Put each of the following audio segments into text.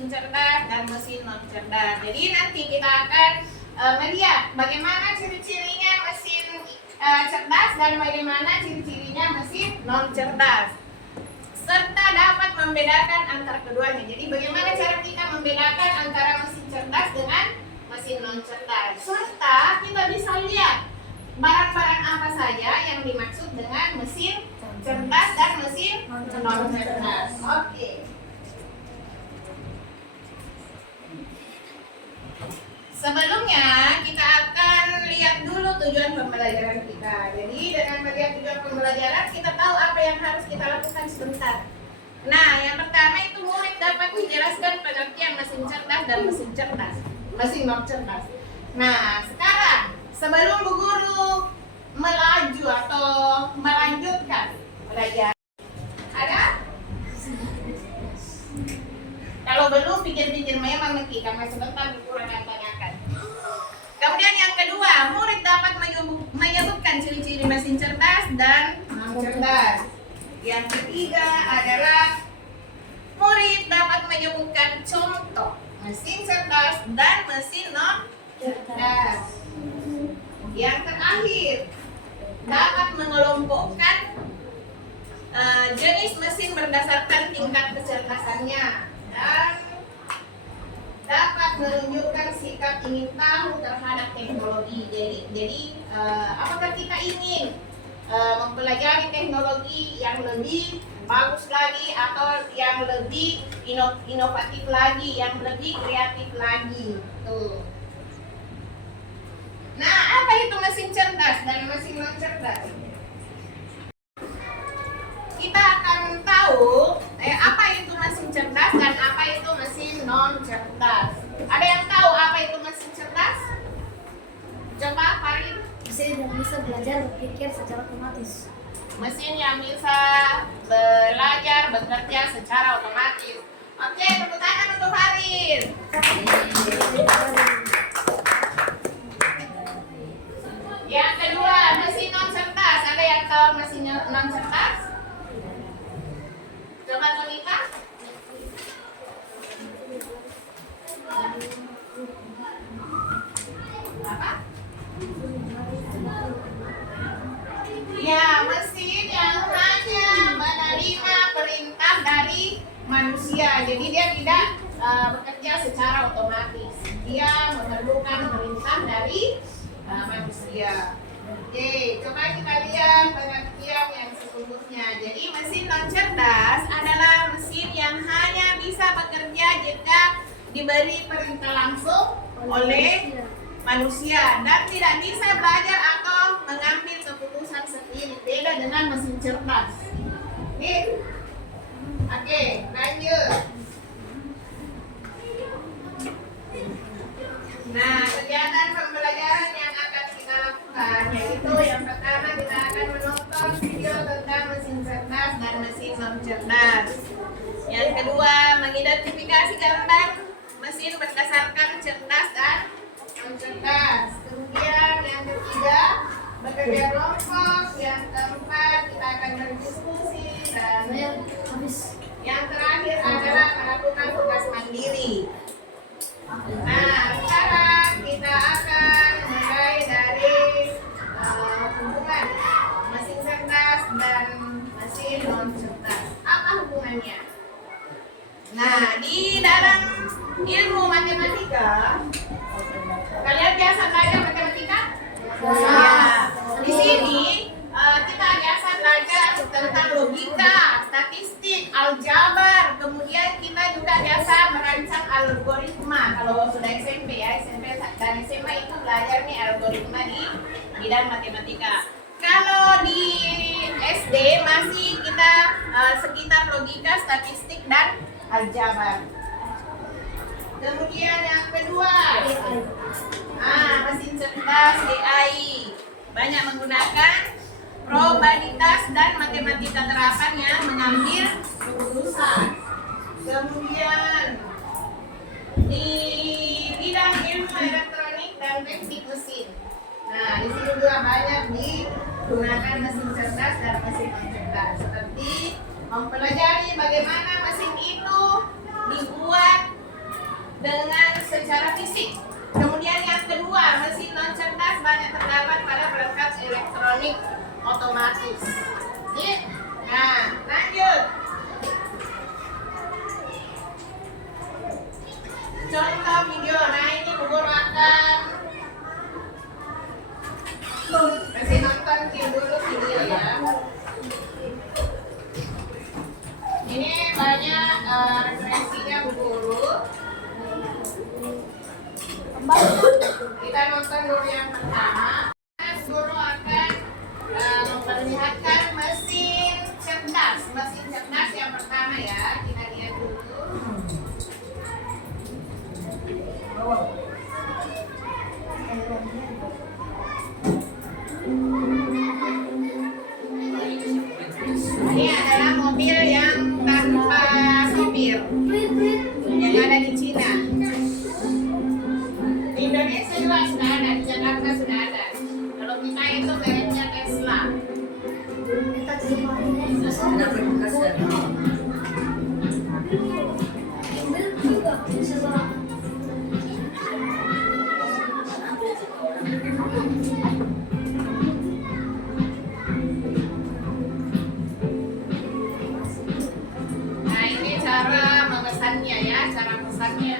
mesin cerdas dan mesin non cerdas. Jadi nanti kita akan melihat bagaimana ciri-cirinya mesin cerdas dan bagaimana ciri-cirinya mesin non cerdas, serta dapat membedakan antara keduanya. Jadi bagaimana cara kita membedakan antara mesin cerdas dengan mesin non cerdas, serta kita bisa lihat barang-barang apa saja yang dimaksud dengan mesin cerdas dan mesin non cerdas. Oke. Sebelumnya kita akan lihat dulu tujuan pembelajaran kita. Jadi dengan melihat tujuan pembelajaran kita tahu apa yang harus kita lakukan sebentar. Nah, yang pertama itu murid dapat menjelaskan pengertian mesin cerdas dan mesin non cerdas. Nah, sekarang sebelum Bu Guru melaju atau melanjutkan belajar, ada? Kalau belum pikir-pikir memang nanti karena sebentar Bu Guru akan tanyakan. Kemudian yang kedua, murid dapat menyebutkan ciri-ciri mesin cerdas dan non cerdas. Yang ketiga adalah murid dapat menyebutkan contoh mesin cerdas dan mesin non cerdas. Yang terakhir, dapat mengelompokkan jenis mesin berdasarkan tingkat kecerdasannya dan dapat menunjukkan sikap ingin tahu terhadap teknologi. Jadi apakah kita ingin mempelajari teknologi yang lebih bagus lagi atau yang lebih inovatif lagi, yang lebih kreatif lagi. Tuh. Nah, apa itu mesin cerdas dan mesin non cerdas? Kita akan tahu apa itu mesin cerdas dan apa itu mesin non cerdas. Ada yang tahu apa itu mesin cerdas? Coba Farid. Mesin yang bisa belajar berpikir secara otomatis. Mesin yang bisa belajar bekerja secara otomatis. Oke, tepuk tangan untuk Farid. Yang kedua, mesin non cerdas. Ada yang tahu mesin non cerdas? Coba Tonika. Apa? Ya, mesin yang hanya menerima perintah dari manusia. Jadi dia tidak bekerja secara otomatis. Dia memerlukan perintah dari manusia. Oke, coba kita lihat pengertian yang sesungguhnya. Jadi mesin non cerdas adalah mesin yang hanya bisa bekerja jika diberi perintah langsung oleh manusia dan tidak bisa belajar atau mengambil keputusan sendiri. Beda dengan mesin cerdas. Oke, lanjut. Nah, kegiatan pembelajaran yang akan kita lakukan yaitu yang pertama kita akan menonton video tentang mesin cerdas dan mesin non cerdas. Yang kedua, mengidentifikasi gambar mesin berdasarkan cerdas dan non cerdas. Kemudian yang ketiga, bekerja kelompok. Yang keempat, kita akan berdiskusi dan yang terakhir adalah melakukan tugas mandiri. Nah, sekarang kita akan mulai dari hubungan mesin cerdas dan mesin non cerdas. Apa hubungannya? Nah, di dalam ilmu matematika, kalian biasa belajar matematika? Ya. Di sini kita biasa belajar tentang logika, statistik, aljabar, kemudian kita juga biasa merancang algoritma. Kalau sudah SMP ya, SMP dan SMA itu belajar nih algoritma di bidang matematika. Kalau di SD masih kita sekitar logika, statistik, dan aljabar. Kemudian yang kedua, mesin cerdas AI banyak menggunakan probabilitas dan matematika terapan yang mengambil keputusan. Kemudian di bidang ilmu elektronik dan teknik mesin. Nah, di sini juga banyak digunakan mesin cerdas dan mesin non cerdas, seperti mempelajari bagaimana mesin itu dibuat dengan secara fisik. Kemudian yang kedua, mesin non cerdas banyak terdapat pada perangkat elektronik otomatis. Ya. Nah, lanjut. Contoh video. Nah, ini Bu Guru akan kasih nonton dulu video ya. Ini banyak referensinya Bu Guru. Kita nonton dulu yang pertama. Guru akan memperlihatkan mesin cerdas. Mesin cerdas yang pertama ya. Kita lihat dulu. Ini adalah mobil yang tanpa sopir yang ada di Cina. Di Indonesia juga sudah ada, di Jakarta sudah ada. Kalau kita itu mereknya Tesla. Kenapa bekas dan Nah, ini cara memesannya ya, cara pesannya.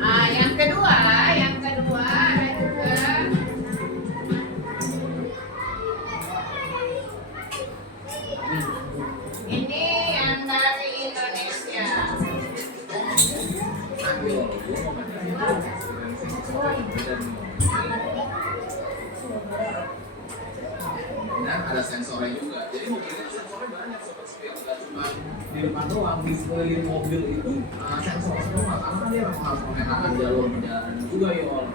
Ah, yang kedua ada juga ini yang dari Indonesia. Dan ada sensornya juga. Jadi mobil itu sensornya banyak sobat spion, nggak cuma di depan doang, di sekeliling mobil itu sensor semua. Karena kan dia memang harus memetakan jalur perjalanan juga Yol.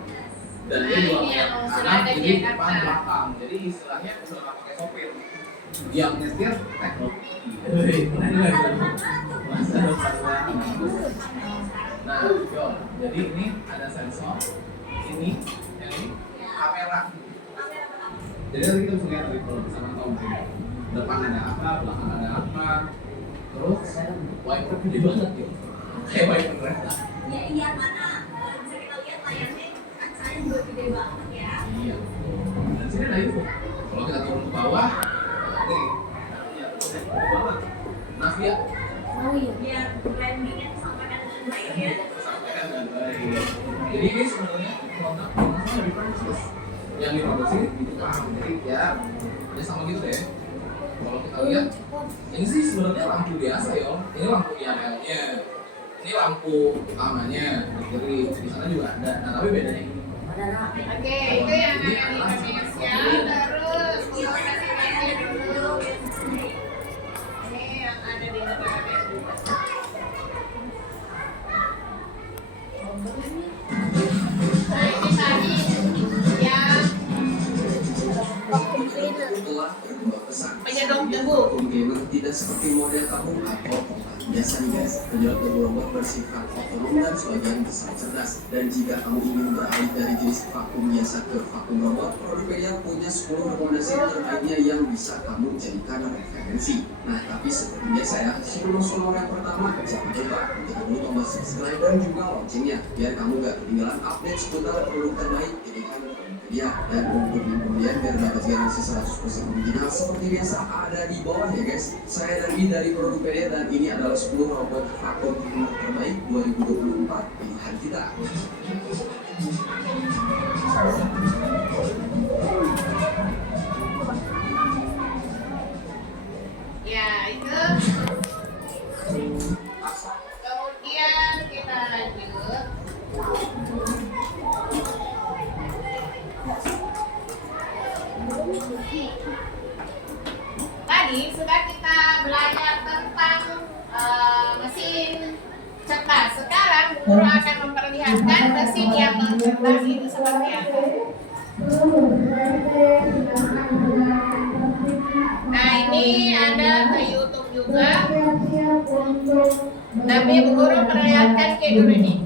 Dan dia Nah, juga ini yang punya sudah kanan, ada di kiri, Jakarta. depan, belakang. Jadi istilahnya udah nggak pakai sopir. Yang nyetir teknologi. Hei, keren nggak itu? Masa depan banget. Nah, Yol, jadi ini ada sensor, ini, yang ini kamera. Jadi nanti kita bisa lihat dari kalau bersama tahu depan ada apa, belakang ada apa, terus wiper gede banget ya, kayak wiper kereta. Ya iya mana bisa kita lihat layarnya kacanya juga gede banget ya. Iya. Dan sini ada info. Kalau kita turun ke bawah, nih, ya, ke bawah. Navia Oh iya. Biar brandingnya disampaikan dengan baik ya. sampaikan dengan baik. Jadi ini sebenarnya produk yang di Prancis yang diproduksi di Jepang. Jadi ya sama gitu deh. Kalau kita lihat, ini sih sebenarnya lampu biasa ya. Ini lampu IRL-nya, ini lampu utamanya. Jadi di sana juga ada. Nah tapi bedanya ini. Oke, itu yang ada di Indonesia. Terus kita kasih lihat dulu. Ini yang ada di negara juga. Nah, ini tadi yang Telah berubah pesat. penyedot debu. Vacuum cleaner tidak seperti model kamu atau biasa nih guys. Penyedot debu robot bersifat otonom dan sebagian besar cerdas. Dan jika kamu ingin beralih dari jenis vakum biasa ke vakum robot, Produpedia punya 10 rekomendasi terbaiknya yang bisa kamu jadikan referensi. Nah, tapi seperti biasa ya, sebelum sonor yang pertama, jangan lupa tekan dulu tombol subscribe dan juga loncengnya biar kamu gak ketinggalan update seputar produk terbaik pilihan Produpedia. Dan untuk kemudian biar dapat garansi 100% original seperti biasa ada di bawah ya guys. Saya dari Produpedia dan ini adalah 10 robot vakum cleaner terbaik 2024 pilihan kita. Ya, itu. Kemudian kita lanjut. Tadi sudah kita belajar tentang mesin cerdas. Sekarang guru akan memperlihatkan mesin yang non cerdas itu seperti apa. Nah, ini ada ke YouTube juga. Tapi Bu Guru perlihatkan kayak dulu nih.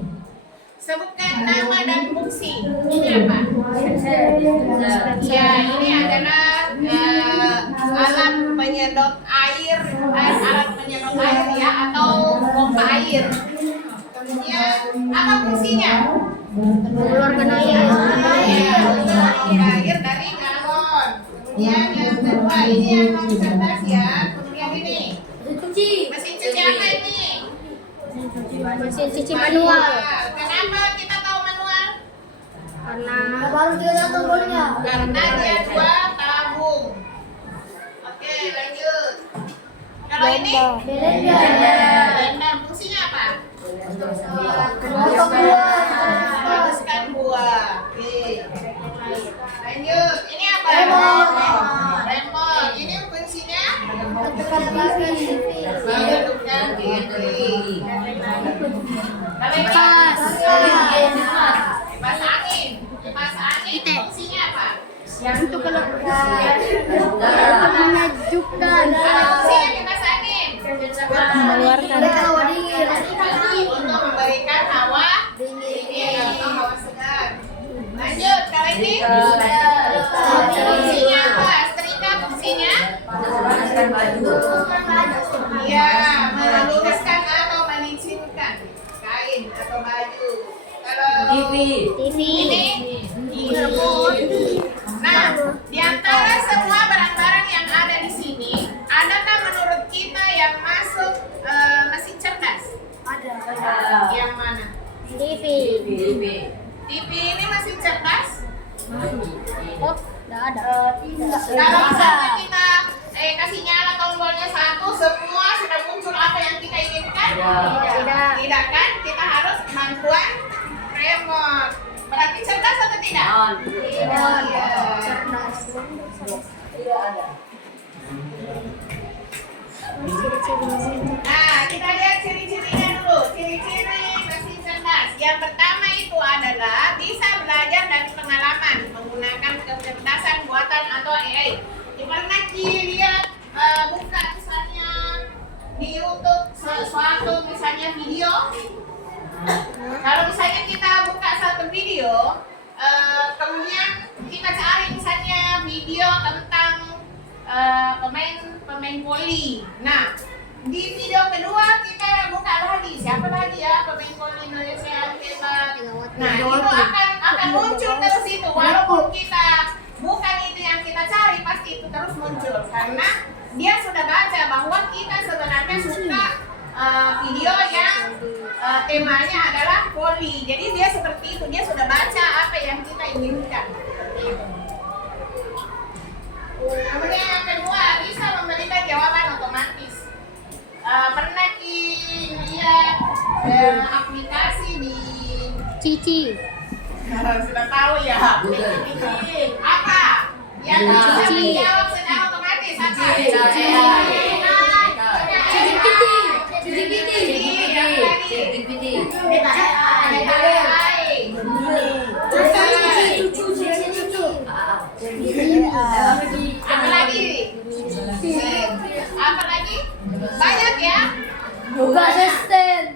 Sebutkan nama dan fungsi. Ini apa? Ya, ini adalah alat penyedot air, ya, atau pompa air. Kemudian apa fungsinya? Mengeluarkan air. Air dari galon. Kemudian yang kedua ini yang non cerdas ya. Kemudian ini mesin cuci apa ini? Mesin cuci manual. Kenapa kita tahu manual? Karena baru dia tombolnya. Karena dia 2 tabung. Oke, lanjut. Kalau ini blender, fungsinya apa? Memutuskan buah. Oke. Lanjut. Ini apa? Remote. Ini fungsinya menghidupkan TV. Kipas angin. Kipas angin fungsinya apa? Untuk menyejukkan. Fungsinya kipas angin. Mengeluarkan hawa dingin. Untuk memberikan hawa dingin atau hawa segar. Lanjut, kalau ini fungsinya apa? Setrika fungsinya? Iya, meluruskan atau melicinkan kain atau baju. Kalau ini nah, di antara semua barang-barang yang ada di sini, adakah menurut kita yang masuk mesin cerdas? Ada. Yang mana? TV. TV ini mesin cerdas? Oh, tidak ada. Kalau misalnya kita kasih nyala tombolnya 1, semua sudah muncul apa yang kita inginkan? Tidak kan? Kita harus bantuan remote. Berarti cerdas atau tidak? Iya. Nah, kita lihat ciri-cirinya dulu. Ciri-ciri mesin cerdas. Yang pertama itu adalah bisa belajar dari pengalaman menggunakan kecerdasan buatan atau AI. Pernah lihat buka misalnya di YouTube sesuatu misalnya video. Kalau misalnya kita buka satu video, kemudian kita cari misalnya video tentang pemain voli. Nah, di video kedua kita buka lagi siapa lagi ya pemain voli Indonesia yang hebat. Nah, itu akan muncul terus itu. Walaupun kita bukan itu yang kita cari, pasti itu terus muncul karena dia sudah baca bahwa kita sebenarnya suka video yang temanya adalah voli. Jadi dia seperti itu, dia sudah baca apa yang kita inginkan. Kemudian yang kedua, bisa memberikan jawaban otomatis. Pernah lihat aplikasi di Cici. sudah tahu ya? Apa? Yang bisa menjawab secara otomatis apa? Apa lagi? Banyak ya? Google Assistant.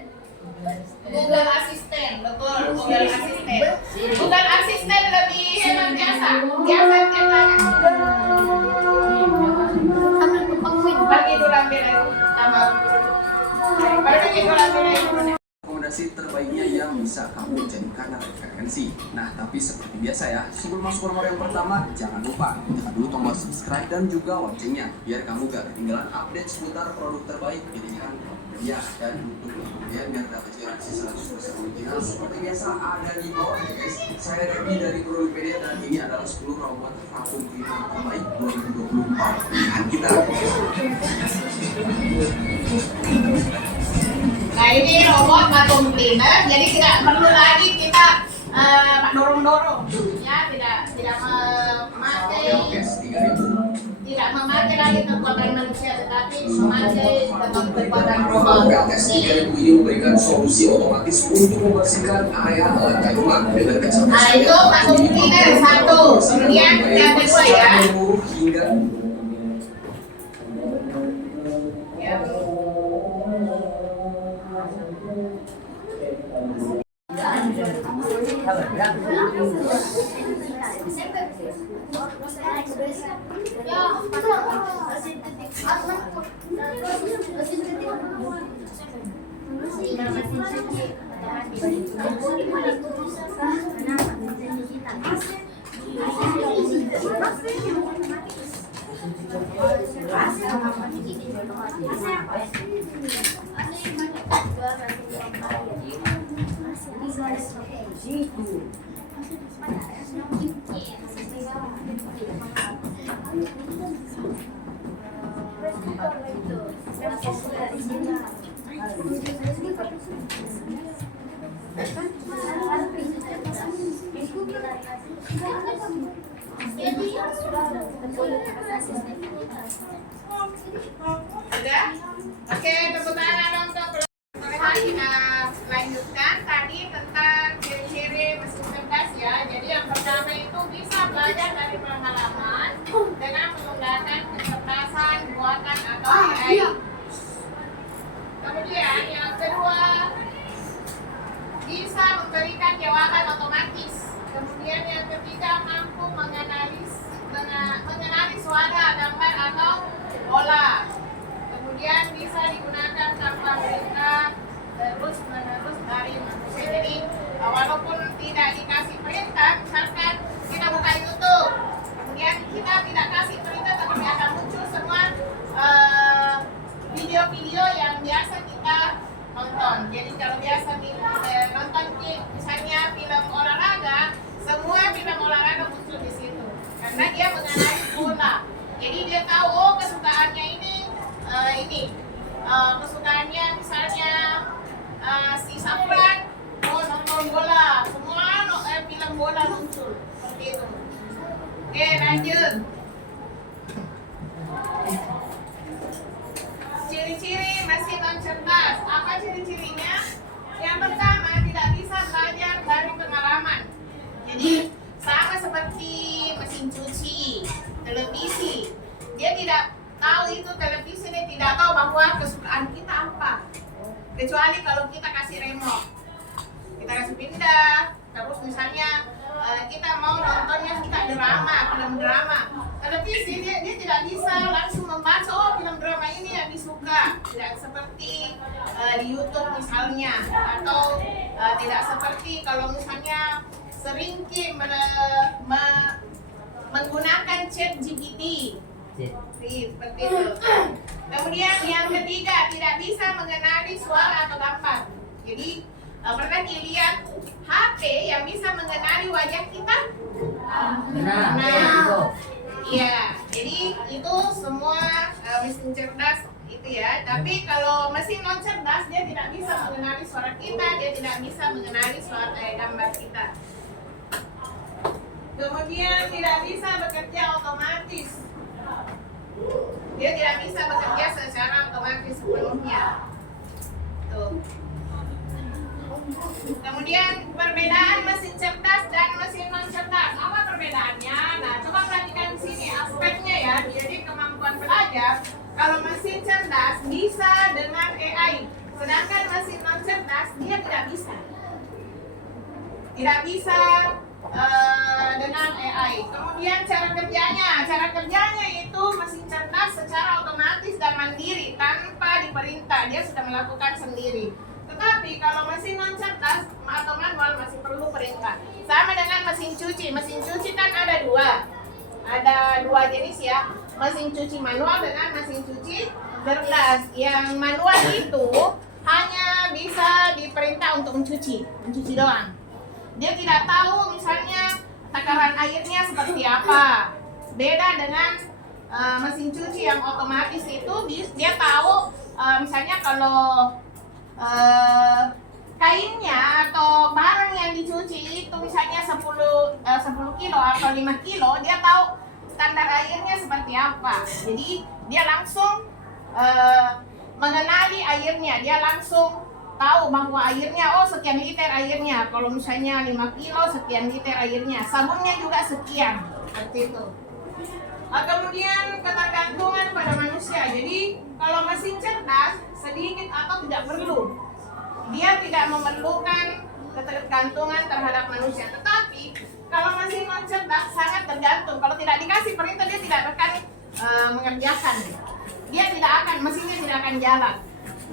Google Assistant, betul. Google Assistant. Google Assistant lebih hebat biasa. Biasa kita bagi dulu ambil air sama. Bagi dulu ambil air. Rekomendasi terbaiknya yang bisa kamu jadikan referensi. Nah, tapi seperti biasa ya, sebelum masuk ke nomor yang pertama, jangan lupa tekan dulu tombol subscribe dan juga loncengnya, biar kamu gak ketinggalan update seputar produk terbaik pilihan Tokopedia dan YouTube kemudian biar dapat garansi 100% original. Seperti biasa ada di bawah ya guys. Saya Remy dari Tokopedia dan ini adalah 10 robot vakum cleaner terbaik 2024 pilihan kita. Nah, ini robot vacuum cleaner, jadi tidak perlu lagi kita dorong-dorong, ya, tidak memakai lagi kekuatan manusia, tetapi memakai kekuatan robot. PLTS 3000 ini memberikan solusi otomatis untuk membersihkan area lantai rumah dengan kecerdasan. Nah, itu vacuum cleaner 1, kemudian yang kedua ya. Sudah? Oke, tepuk tangan untuk kita lanjutkan tadi tentang ciri-ciri mesin cerdas ya. Jadi yang pertama itu bisa belajar dari pengalaman dengan menggunakan kecerdasan buatan atau AI. Kemudian yang kedua bisa memberikan jawaban otomatis. Kemudian yang ketiga mampu mengenali suara, gambar atau pola. Kemudian bisa digunakan tanpa perintah terus menerus dari manusia. Jadi walaupun tidak dikasih perintah, misalkan kita buka YouTube, kemudian kita tidak kasih perintah, tapi akan muncul semua video-video yang biasa kita nonton. Jadi kalau biasa nonton misalnya film olahraga, semua film olahraga muncul di situ karena dia mengenali pola. Jadi dia tahu oh kesukaannya ini kesukaannya misalnya si Safran nonton bola, semua film bola muncul seperti itu. Oke, lanjut. Ciri-ciri mesin non cerdas. Apa ciri-cirinya? Yang pertama, tidak bisa belajar dari pengalaman. Jadi sama seperti mesin cuci, televisi. Dia tidak tahu itu televisi, ini tidak tahu bahwa kesukaan kita apa. Kecuali kalau kita kasih remote, kita kasih pindah. Terus misalnya kita mau nontonnya suka drama, film drama. Televisi dia tidak bisa langsung membaca oh film drama ini yang disuka. Tidak seperti di YouTube misalnya, atau tidak seperti kalau misalnya sering menggunakan ChatGPT. Seperti itu. Kemudian yang ketiga, tidak bisa mengenali suara atau gambar. Jadi pernah dilihat HP yang bisa mengenali wajah kita? Iya. Jadi itu semua mesin cerdas itu ya. Tapi kalau mesin non cerdas dia tidak bisa mengenali suara kita, dia tidak bisa mengenali suara gambar kita. Kemudian tidak bisa bekerja otomatis. Dia tidak bisa bekerja secara otomatis sepenuhnya. Tuh. Kemudian perbedaan mesin cerdas dan mesin non cerdas. Apa perbedaannya? Nah, coba perhatikan di sini aspeknya ya. Jadi kemampuan belajar. Kalau mesin cerdas bisa dengan AI, sedangkan mesin non cerdas dia tidak bisa. Tidak bisa dengan AI. Kemudian cara kerjanya itu mesin cerdas secara otomatis dan mandiri tanpa diperintah, dia sudah melakukan sendiri. Tetapi kalau mesin non cerdas atau manual masih perlu perintah. Sama dengan mesin cuci kan ada dua jenis ya, mesin cuci manual dengan mesin cuci cerdas. Yang manual itu hanya bisa diperintah untuk mencuci doang. Dia tidak tahu misalnya takaran airnya seperti apa. Beda dengan mesin cuci yang otomatis itu dia tahu misalnya kalau kainnya atau barang yang dicuci itu misalnya 10 kilo atau 5 kilo, dia tahu standar airnya seperti apa. Jadi dia langsung mengenali airnya, dia langsung tahu bahwa airnya oh sekian liter airnya. Kalau misalnya 5 kilo sekian liter airnya, sabunnya juga sekian, seperti itu. Kemudian ketergantungan pada manusia. Jadi kalau mesin cerdas sedikit atau tidak perlu, dia tidak memerlukan ketergantungan terhadap manusia. Tetapi kalau mesin non cerdas sangat tergantung. Kalau tidak dikasih perintah dia tidak akan mengerjakan. Mesinnya tidak akan jalan.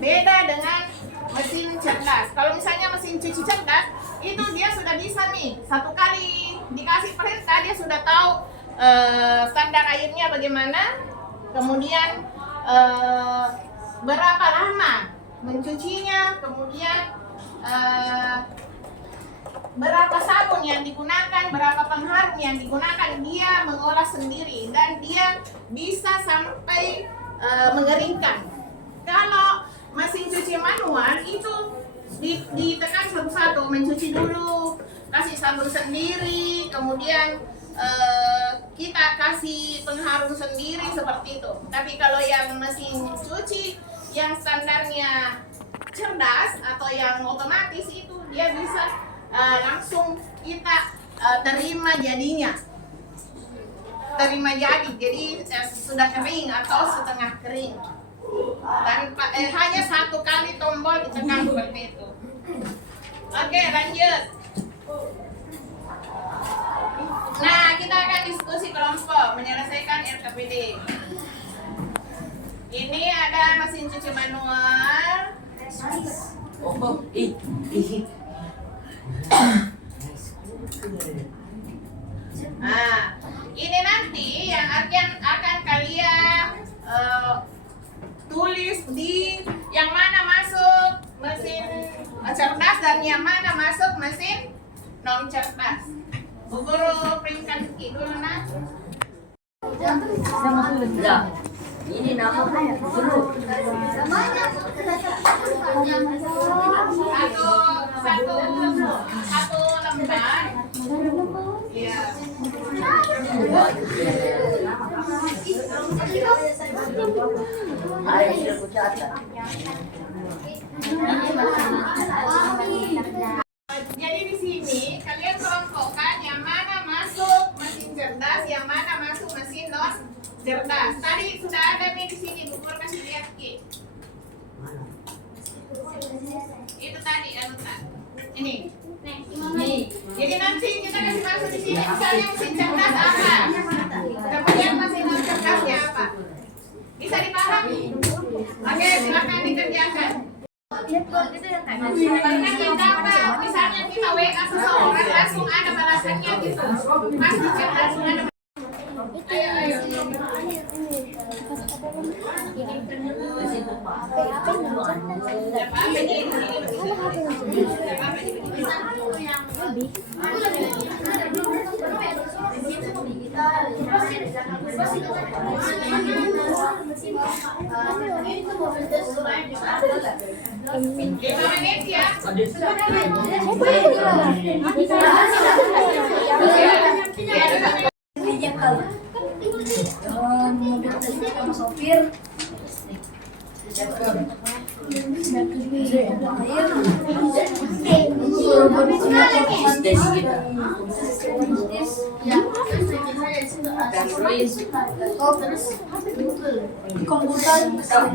Beda dengan mesin cerdas. Kalau misalnya mesin cuci cerdas, itu dia sudah bisa nih, satu kali dikasih perintah dia sudah tahu standar airnya bagaimana, kemudian berapa lama mencucinya, kemudian berapa sabun yang digunakan, berapa pengharum yang digunakan, dia mengolah sendiri dan dia bisa sampai mengeringkan. Kalau mesin cuci manual itu ditekan satu-satu, mencuci dulu, kasih sabun sendiri, kemudian kita kasih pengharum sendiri seperti itu. Tapi kalau yang mesin cuci yang standarnya cerdas atau yang otomatis itu dia bisa langsung kita terima jadinya, jadi sudah kering atau setengah kering dan hanya satu kali tombol ditekan seperti itu. Oke, lanjut. Nah, kita akan diskusi kelompok menyelesaikan RKPD. Ini ada mesin cuci manual. Nah, ini nanti yang akan kalian tulis di yang mana masuk mesin cerdas dan yang mana masuk mesin non cerdas. Bu Guru peringkat sedikit dulu nak. Nah, ini nama guru. Satu lembar. Iya. Ayo sudah kucatat. Jadi di sini kalian kelompokkan yang mana masuk mesin cerdas, yang mana masuk mesin non cerdas. Tadi sudah ada nih di sini, Bu Guru kasih lihat Ki. Itu tadi ini. Nih. Jadi nanti kita kasih masuk di sini misalnya mesin cerdas apa? Kemudian mesin non cerdasnya apa? Bisa dipahami? Oke, silakan dikerjakan. Karena kita misalnya kita WA seseorang langsung ada balasannya gitu. Pasti cek langsung ada. Ayo. Sopir komputer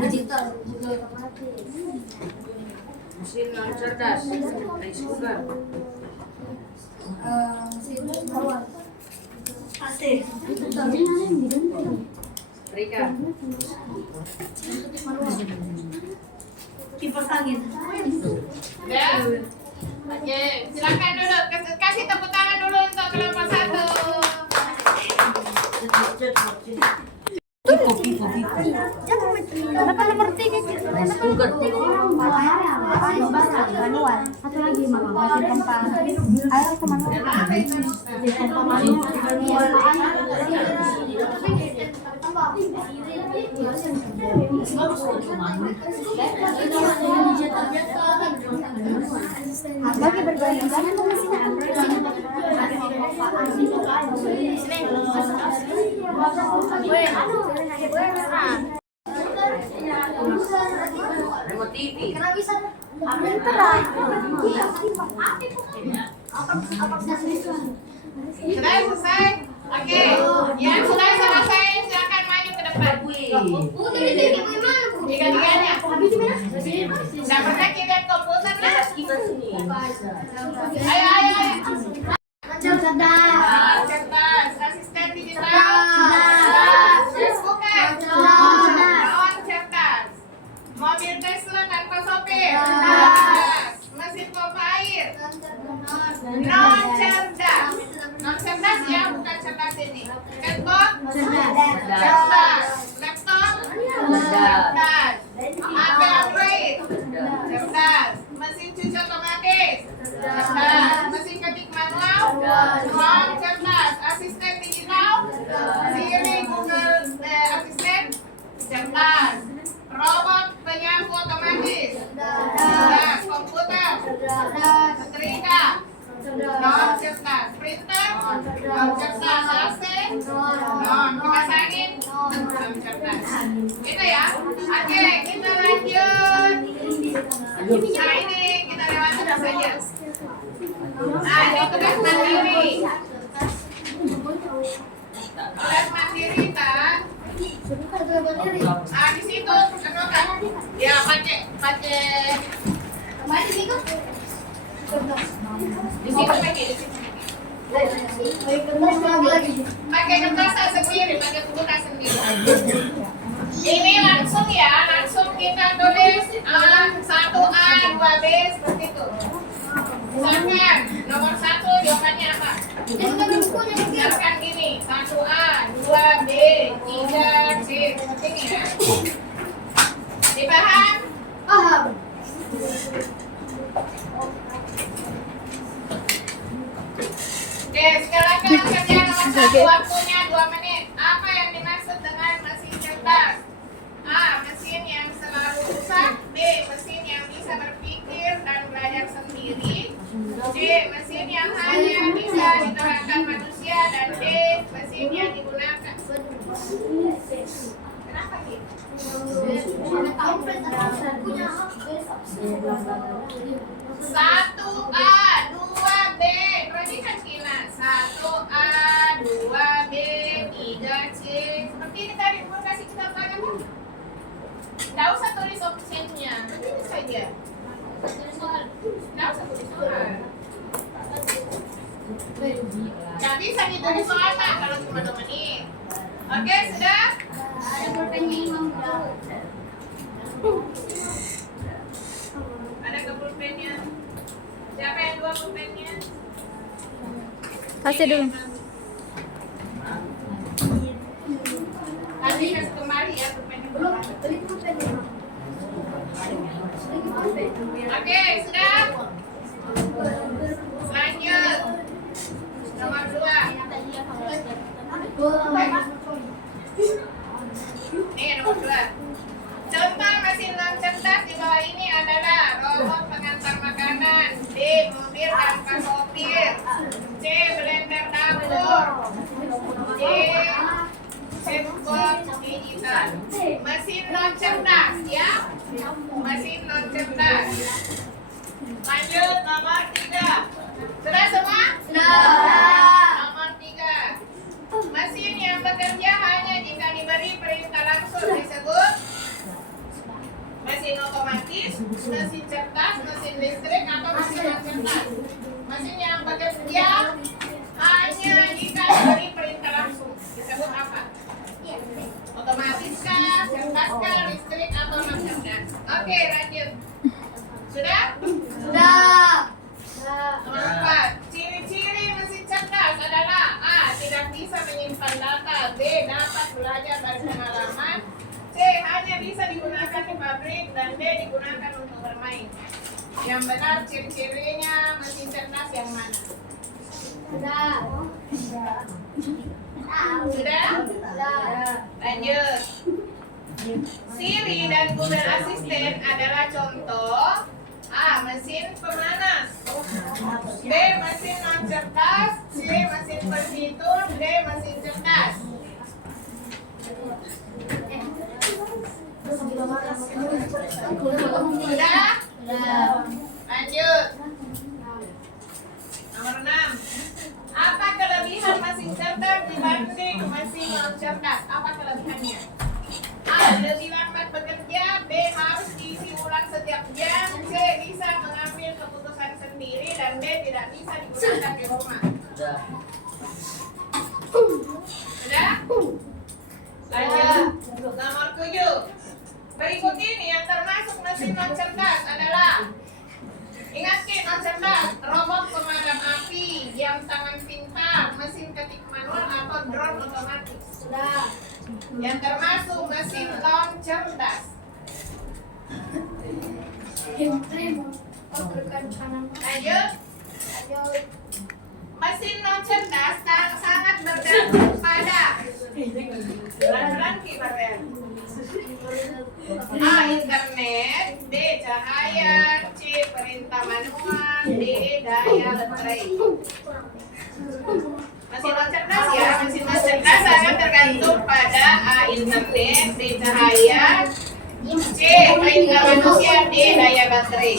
digital Mesin non cerdas, rice cooker. AC Rika. kipas angin. Ya. Oke, silakan dulu kasih tepuk tangan dulu untuk kelompok 1. Kenapa nomor 3? Rice cooker. Manual. Satu lagi mama mesin pompa air ke manual. Mesin pompa manual. Bagi berganti-ganti Remote TV. Sudah selesai? Oke. Yang sudah selesai silakan maju ke depan. Tiga-tiganya. Tidak pernah kita komputer lah. Ayo. Cerdas. Cerdas. Asisten digital. Cerdas. Bukan. Non cerdas. Mobil Tesla tanpa sopir. Cerdas. Mesin pompa air. Non cerdas. Non cerdas ya, bukan cerdas ini. Handphone. Cerdas. Laptop. Cerdas. HP Android. Cerdas. Mesin cuci otomatis. Cerdas. Mesin ketik manual. Non cerdas. Asisten digital. Siri, Google Asisten. Cerdas. Robot penyapu otomatis. Cerdas. Komputer. Setrika. Non cerdas. Printer. Non cerdas. AC. Non. Kipas angin. Non cerdas. Gitu ya. Oke, kita lanjut. Nah ini kita lewati saja. Nah ini tugas mandiri. Tugas mandiri kan? Ah di situ kan? Ya pakai di situ pakai kertas sendiri, pakai pulpen sendiri. Ini langsung kita tulis 1A, 2B seperti itu. Misalkan nomor 1 jawabannya apa? Misalkan gini, 1A, 2B, 3C seperti ini ya. Dipaham? Paham. Oke, silakan kerja nomor 1, waktunya 2 menit. Apa yang dimaksud dengan mesin cerdas? A. Mesin yang selalu rusak. B. Mesin yang bisa berpikir dan belajar sendiri. C. Mesin yang hanya bisa diterapkan manusia. Dan D. Mesin yang digunakan. Kenapa gitu? 1A, 2B. Perhatikan Kina. 1A, 2B, 3C. Seperti ini tadi Bun kasih kita pelajaran. Tidak usah tulis opsinya, ini saja. Tidak usah tulis soal. Tidak bisa ditulis soal Pak, kalau cuma 2 menit. Oke, sudah? Ada pulpennya Imam. Ada ke pulpennya? Siapa yang 2 pulpennya? Kasih dulu. Tadi kasih kembali ya pulpennya. Belum, beli pulpennya. Oke, sudah? Lanjut. Nomor 2. Nih nomor 2. Contoh mesin non cerdas di bawah ini adalah robot pengantar makanan, D. mobil tanpa sopir, C. blender dapur, D. chatbot digital. Mesin non cerdas ya, mesin non cerdas. Lanjut nomor 3. Sudah semua? Nomor 3. Mesin yang bekerja hanya jika diberi perintah langsung disebut mesin otomatis, mesin cerdas, mesin listrik, atau mesin non cerdas. Mesin yang bekerja hanya jika diberi perintah langsung disebut apa? Otomatis kah, cerdas kah, listrik, atau non cerdas? Oke, lanjut. Sudah? Nomor 4. Ciri-ciri mesin cerdas adalah A. Tidak bisa menyimpan data. B. Dapat belajar dari pengalaman. C. Hanya bisa digunakan di pabrik. Dan D. Digunakan untuk bermain. Yang benar ciri-cirinya mesin cerdas yang mana? Sudah? Lanjut. Siri dan Google Assistant adalah contoh A. Mesin pemanas, B. Mesin non cerdas, C. Mesin penghitung, D. Mesin cerdas. Sudah? Lanjut. Nomor 6. Apa kelebihan mesin cerdas dibanding mesin non cerdas? Apa kelebihannya? A. Lebih lambat bekerja. B. Harus diisi ulang setiap jam. C. Bisa mengambil keputusan sendiri. bisa digunakan di rumah. Sudah. Sudah? Lanjut. Nomor 7. Berikut ini yang termasuk mesin non cerdas adalah, ingat non cerdas, robot pemadam api, jam tangan pintar, mesin ketik manual atau drone otomatis. Sudah. Yang termasuk mesin non cerdas. Lanjut. Mesin non cerdas sangat bergantung pada A. Internet, B. Cahaya, C. Perintah manual, D. Daya baterai. Mesin non cerdas ya, mesin non cerdas sangat tergantung pada A. Internet, B. Cahaya, C. Perintah manusia, D. Daya baterai.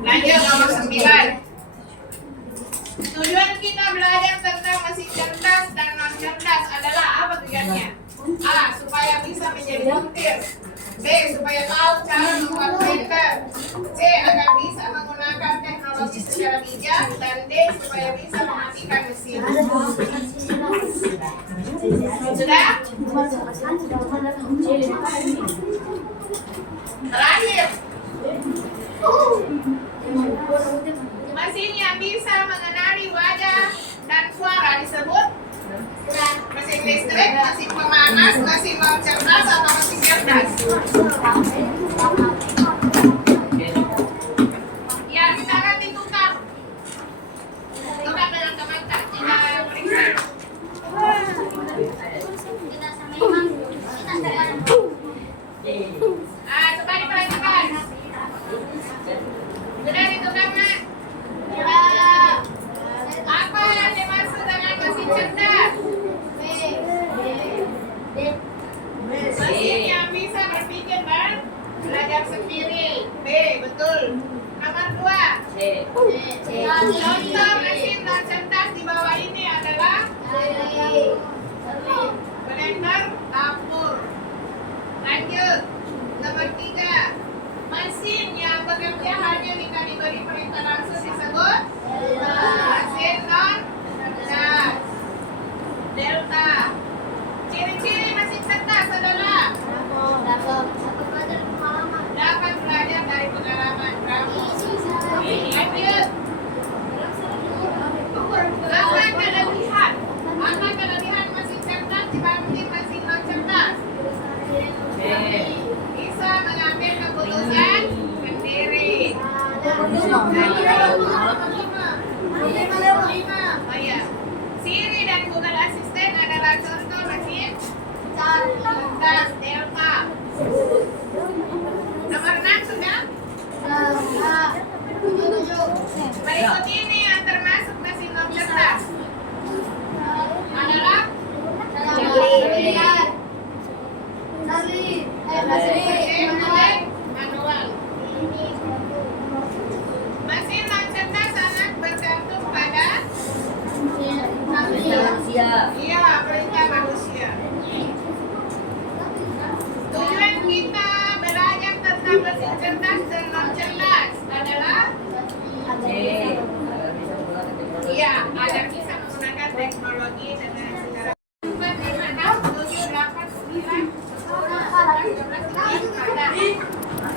Lanjut nomor 9. Tujuan kita belajar tentang mesin cerdas dan non cerdas adalah apa tujuannya? A. Supaya bisa menjadi montir. B. Supaya tahu cara membuat printer. C. Agar bisa menggunakan teknologi secara bijak. Dan D. Supaya bisa mematikan mesin. Sudah? Terakhir, mesin yang bisa mengenali wajah dan suara disebut mesin listrik, mesin pemanas, mesin non cerdas atau mesin cerdas. Ya, sekarang ditukar. Tukar dengan teman-teman. Kita periksa. Coba diperhatikan. Sudah ditukar, Nak? Apa yang dimaksud dengan mesin cerdas? Mesin yang bisa berpikir dan belajar sendiri. B. Betul. Nomor 2. Contoh mesin non cerdas di bawah ini adalah blender, dapur. Lanjut. Nomor 3. Mesin yang bekerja hanya jika diberi perintah langsung disebut mesin non cerdas. Delta. Ciri-ciri mesin cerdas adalah dapat belajar dari pengalaman. Lanjut. Apa kelebihan mesin cerdas dibanding mesin non cerdas? Bisa mengambil keputusan sendiri. Oh iya. Siri dan Google Assistant adalah contoh mesin cerdas Delta. Nomor 6 sudah? Berikut ini yang termasuk mesin non cerdas adalah manual. Mesin non cerdas sangat bergantung pada iya, perintah manusia. Tujuan kita belajar tentang mesin cerdas dan non cerdas adalah iya, agar bisa menggunakan teknologi dengan secara 4, 5, 6, 7, 8, 9,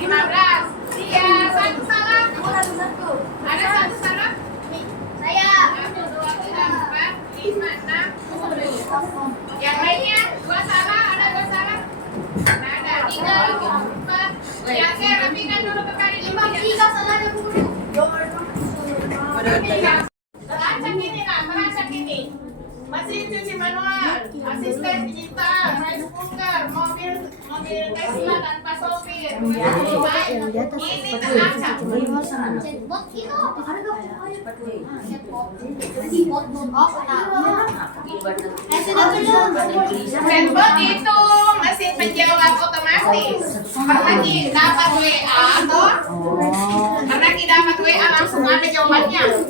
15. Iya, satu salah. Ada satu salah? Saya. 1, 2, 3, 4, 5, 6, 7. Yang lainnya 2 salah, ada 2 salah? Nah, ada 3, 4. Ya, saya rapikan dulu ke kali 5. 3 salahnya guru. Terancak ini lah, terancak ini. Mesin cuci manual, asisten digital, rice cooker, mobil Tesla tanpa sopir. Ini terancak. Chatbot itu. Chatbot. Sudah belum. Chatbot itu mesin penjawab otomatis. Pernah dapat WA atau pernah dapat WA langsung ada jawabannya.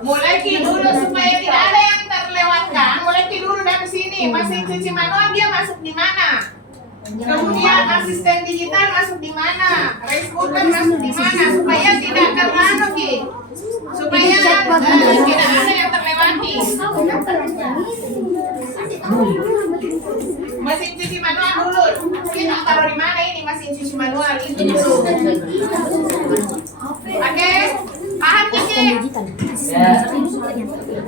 Mulai dulu supaya tidak ada yang terlewatkan. Mulai dulu dari sini. Ini mesin cuci manual dia masuk di mana? Kemudian asisten digital masuk di mana? Rice cooker masuk di mana? Supaya tidak terlalu Ki. Supaya tidak ada yang terlewati. Mesin cuci manual dulu. Kita taruh di mana ini mesin cuci manual itu dulu. Oke, paham Ki?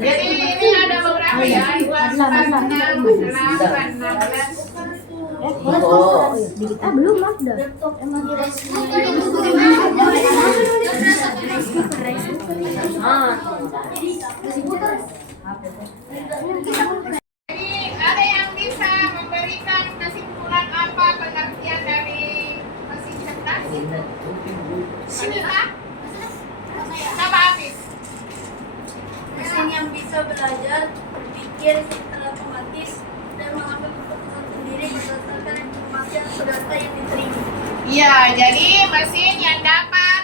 Jadi ini ada beberapa ya, 2, 4, 6, 8, 16. Belum ada. Emang Jadi ada yang bisa memberikan kesimpulan apa pengertian dari mesin cerdas? Wanita? Coba Hafiz. Mesin yang bisa belajar, berpikir secara otomatis, dan mengambil keputusan sendiri berdasarkan informasi atau data yang diterima. Iya, jadi mesin yang dapat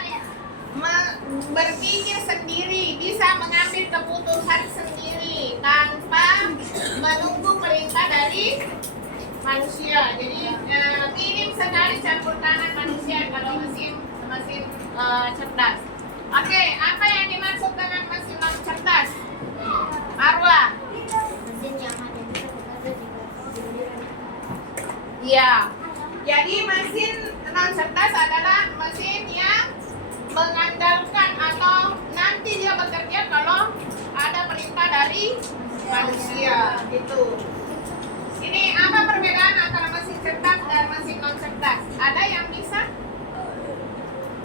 berpikir sendiri, bisa mengambil keputusan sendiri tanpa menunggu perintah dari manusia. Jadi minim sekali campur tangan manusia kalau mesin cerdas. Oke, apa yang dimaksud dengan mesin non cerdas? Marwa. mesin yang hanya bisa bekerja jika diberi. Iya. Jadi mesin non cerdas adalah mesin yang mengandalkan atau nanti dia bekerja kalau ada perintah dari manusia gitu. Ini apa perbedaan antara mesin cerdas dan mesin non cerdas? Ada yang bisa?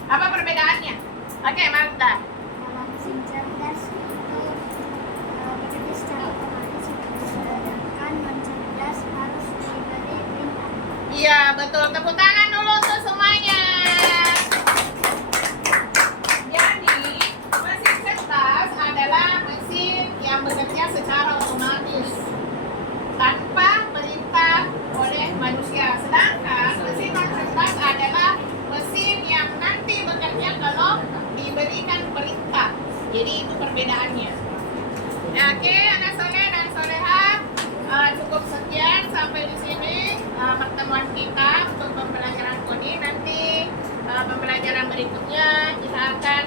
Apa perbedaannya? Oke, Marta. Kalau mesin cerdas itu bekerja secara otomatis sedangkan non cerdas harus diberi perintah. Iya, betul. Tepuk tangan dulu untuk semuanya. Jadi, mesin cerdas adalah mesin yang bekerja secara otomatis tanpa perintah oleh manusia. Sedangkan mesin non cerdas adalah mesin yang nanti bekerja kalau diberikan perintah. Jadi itu perbedaannya. Nah, oke, anak soleh dan soleha, cukup sekian sampai di sini pertemuan kita untuk pembelajaran coding. Nanti pembelajaran berikutnya kita akan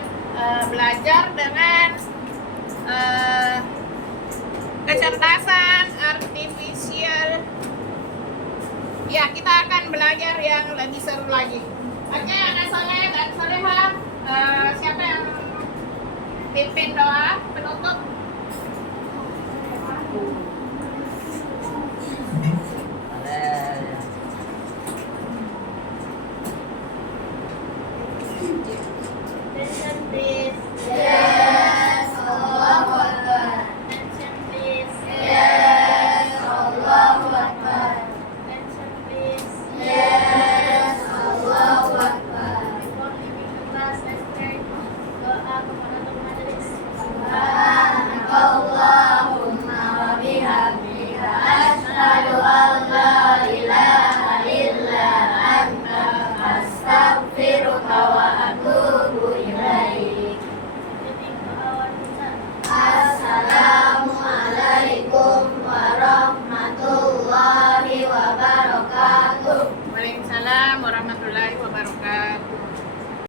belajar dengan kecerdasan artifisial. Ya, kita akan belajar yang lebih seru lagi. Oke, anak soleh dan soleha, siapa yang pimpin doa penutup?